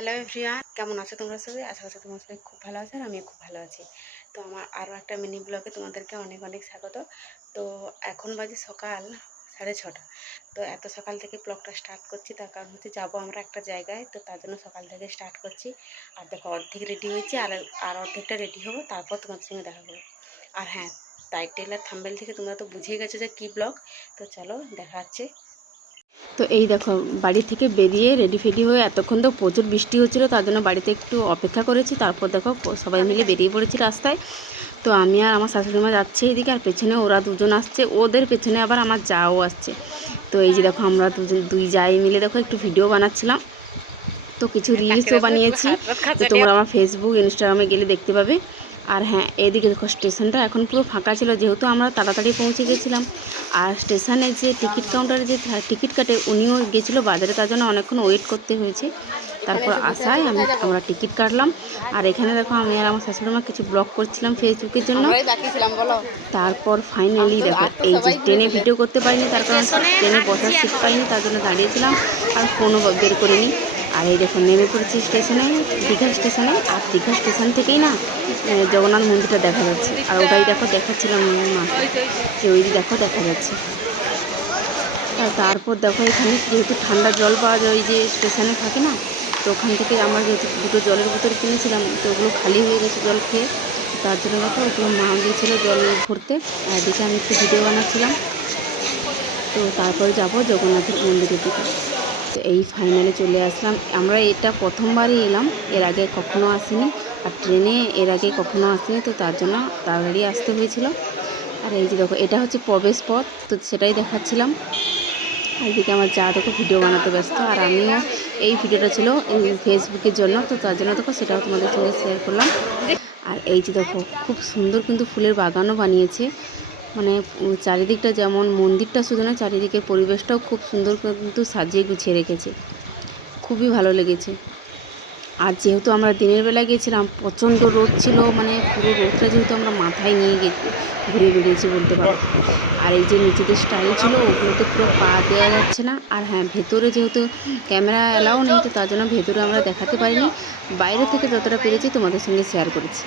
Hello everyone কেমন আছো তোমরা সবাই? আশা করছি তোমরা সবাই খুব ভালো আছো আর আমিও খুব ভালো আছি। তো আমার আরও একটা মিনি ব্লগে তোমাদেরকে অনেক অনেক স্বাগত। তো এখন বাজে সকাল সাড়ে ছটা। তো এত সকাল থেকে ব্লগটা স্টার্ট করছি, তার কারণ হচ্ছে যাব আমরা একটা জায়গায়, তো তার জন্য সকাল থেকে স্টার্ট করছি। আর দেখো, অর্ধেক রেডি হয়েছি, আর আর অর্ধেকটা রেডি হব, তারপর তোমাদের সঙ্গে দেখা করব। আর হ্যাঁ টাইটেল আর থাম্বেল থেকে তোমরা তো বুঝেই গেছো যে কী ব্লগ তো চলো, দেখা যাচ্ছে তো এই দেখো বাড়ি থেকে বেরিয়ে রেডি ফেডি হয়ে এতক্ষণ তো প্রচুর বৃষ্টি হচ্ছিল তার জন্য বাড়িতে একটু অপেক্ষা করেছি। তারপর দেখো সবাই মিলে বেরিয়ে পড়েছি রাস্তায়। তো আমি আর আমার শাশুড়ি মা যাচ্ছে এদিকে আর পেছনে ওরা দুজন আসছে ওদের পেছনে আবার আমার যাও আসছে। তো এই যে দেখো আমরা দুজন দুই যাই মিলে দেখো একটু ভিডিও বানাচ্ছিলাম। তো কিছু রিলসও বানিয়েছি। তো তোমরা আমার ফেসবুক ইনস্টাগ্রামে গেলে দেখতে পাবে। আর হ্যাঁ এদিকে দেখো স্টেশনটা এখন পুরো ফাঁকা ছিল যেহেতু আমরা তাড়াতাড়ি পৌঁছে গেছিলাম। আর স্টেশনে যে টিকিট কাউন্টারে যে টিকিট কাটে উনিও গেছিল বাজারে তার জন্য অনেকক্ষণ ওয়েট করতে হয়েছে। তারপর আসায় আমি আমরা টিকিট কাটলাম। আর এখানে দেখো আমি আর আমার শাশুড়ি মা কিছু ব্লগ করছিলাম ফেসবুকের জন্য। তারপর ফাইনালি দেখো এই যে ট্রেনে ভিডিও করতে পারিনি তার কারণ ট্রেনে বসার সিট পাইনি তার জন্য দাঁড়িয়েছিলাম আর ফোনও বের করিনি। আর এই দেখো নেমে পড়েছি স্টেশনে, দীঘা স্টেশনে, আর দীঘা স্টেশন থেকেই না জগন্নাথ মন্দিরটা দেখা যাচ্ছে। আর ওটাই দেখো, দেখাচ্ছিলাম মা যে ওই দেখো, দেখা যাচ্ছে। আর তারপর দেখো, এখানে যেহেতু ঠান্ডা জল পাওয়া যায়, ওই যে স্টেশনে থাকে না, তো ওখান থেকে আমরা যেহেতু দুটো জলের বোতল কিনেছিলাম, তো ওগুলো খালি হয়ে গেছে জল খেয়ে, তার জন্য দেখো, ওগুলো মা দিয়েছিলো জল ভরতে, আর এদিকে আমি একটু ভিডিও বানাচ্ছিলাম। তো তারপরে যাব জগন্নাথের মন্দিরের দিকে। তো এই ফাইনালে চলে আসলাম। আমরা এটা প্রথমবারই এলাম, এর আগে কখনো আসিনি। আর ট্রেনে এর আগে কখনো আসিনি, তো তার জন্য তাড়াতাড়ি আসতে হয়েছিল। আর এই যে দেখো, এটা হচ্ছে প্রবেশ পথ, তো সেটাই দেখাচ্ছিলাম। আর এদিকে আমার যা দেখো ভিডিও বানাতে ব্যস্ত, আর আমিও এই ভিডিওটা ছিল ফেসবুকের জন্য, তো তার জন্য দেখো সেটাও তোমাদের সঙ্গে শেয়ার করলাম। আর এই যে দেখো, খুব সুন্দর কিন্তু ফুলের বাগানও বানিয়েছে। মানে চারিদিকটা যেমন মন্দিরটা শুধু না চারিদিকের পরিবেশটাও খুব সুন্দর কিন্তু সাজিয়ে গুছিয়ে রেখেছে। খুবই ভালো লেগেছে। আর যেহেতু আমরা দিনের বেলা গিয়েছিলাম প্রচণ্ড রোদ ছিল মানে পুরো রোদটা যেহেতু আমরা মাথায় নিয়ে গে ঘুরে বেরিয়েছি বলতে পারো। আর এই যে নিচেদের স্টাইল ছিল, ওগুলোতে পুরো পা দেওয়া যাচ্ছে না। আর হ্যাঁ ভেতরে যেহেতু ক্যামেরা অ্যালাও নেই, তো তার জন্য ভেতরে আমরা দেখাতে পারিনি। বাইরে থেকে যতটা পেরেছি তোমাদের সঙ্গে শেয়ার করেছি।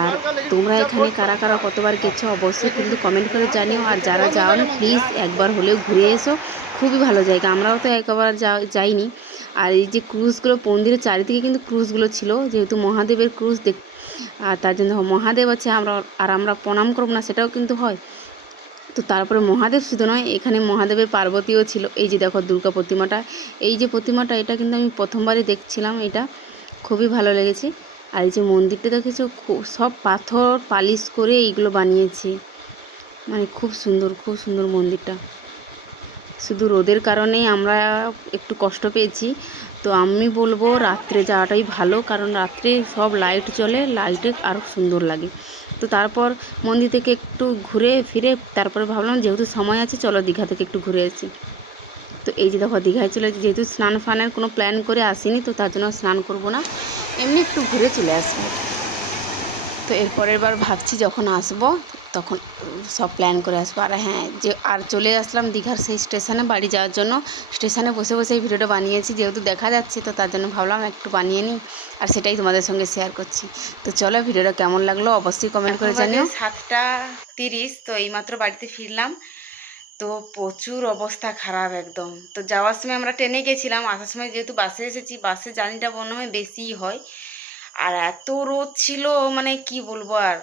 আর তোমরা এখানে কারা কারা কতবার গেছো অবশ্যই কিন্তু কমেন্ট করে জানিও। আর যারা যাও না প্লিজ একবার হলেও ঘুরে এসো। খুবই ভালো জায়গা। আমরাও তো একবার যাইনি। আর এই যে ক্রুজগুলো মন্দিরের চারিদিকে কিন্তু ক্রুজগুলো ছিল, যেহেতু মহাদেবের ক্রুজ দেখ, আর তার জন্য মহাদেব আছে, আমরা, আর আমরা প্রণাম করব না, সেটাও কিন্তু হয়। তো তারপরে মহাদেব শুধু নয়, এখানে মহাদেবের পার্বতীও ছিল। এই যে দেখো দুর্গা প্রতিমাটা, এই যে প্রতিমাটা, এটা কিন্তু আমি প্রথমবারই দেখছিলাম, এটা। খুবই ভালো লেগেছে। আর এই যে মন্দিরটা দেখেছ সব পাথর পালিশ করে এইগুলো বানিয়েছে। মানে খুব সুন্দর খুব সুন্দর মন্দিরটা। শুধু রোদের কারণেই আমরা একটু কষ্ট পেয়েছি। তো আমি বলব রাত্রে যাওয়াটাই ভালো, কারণ রাত্রে সব লাইট জ্বলে লাইটে আরও সুন্দর লাগে। তো তারপর মন্দির থেকে একটু ঘুরে ফিরে তারপরে ভাবলাম যেহেতু সময় আছে, চলো দীঘা থেকে একটু ঘুরে আসি। তো এই যে দেখো, দীঘায় চলে যেহেতু স্নান ফানের কোনো প্ল্যান করে আসিনি, তো তার জন্য স্নান করব না। এমনি একটু ঘুরে চলে আসব। তো এরপরের বার ভাবছি যখন আসব তখন সব প্ল্যান করে আসব। আর হ্যাঁ যে আর চলে আসলাম দীঘার সেই স্টেশনে বাড়ি যাওয়ার জন্য। স্টেশনে বসে বসে এই ভিডিওটা বানিয়েছি যেহেতু দেখা যাচ্ছে তো তার জন্য ভাবলাম একটু বানিয়ে নিই। আর সেটাই তোমাদের সঙ্গে শেয়ার করছি। তো চলো ভিডিওটা কেমন লাগল অবশ্যই কমেন্ট করে জানিও। সাতটা তিরিশ তো এইমাত্র বাড়িতে ফিরলাম। তো প্রচুর অবস্থা খারাপ একদম। তো যাওয়ার সময় আমরা ট্রেনে গেছিলাম, আসার সময় যেহেতু বাসে এসেছি বাসে জার্নিটা মনে হয় বেশিই হয়। আর এত রোদ ছিল মানে কি বলব আর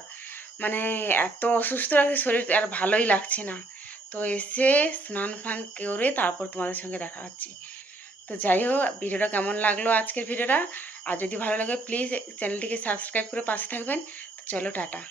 মানে এত অসুস্থ লাগছে শরীর, আর ভালোই লাগছে না। তো এসে স্নান ফান করে তারপর তোমাদের সঙ্গে দেখা হচ্ছে। তো যাই হোক, ভিডিওটা কেমন লাগল আজকের ভিডিওটা? আর যদি ভালো লাগে প্লিজ চ্যানেলটিকে সাবস্ক্রাইব করে পাশে থাকবেন। তো চলো টাটা।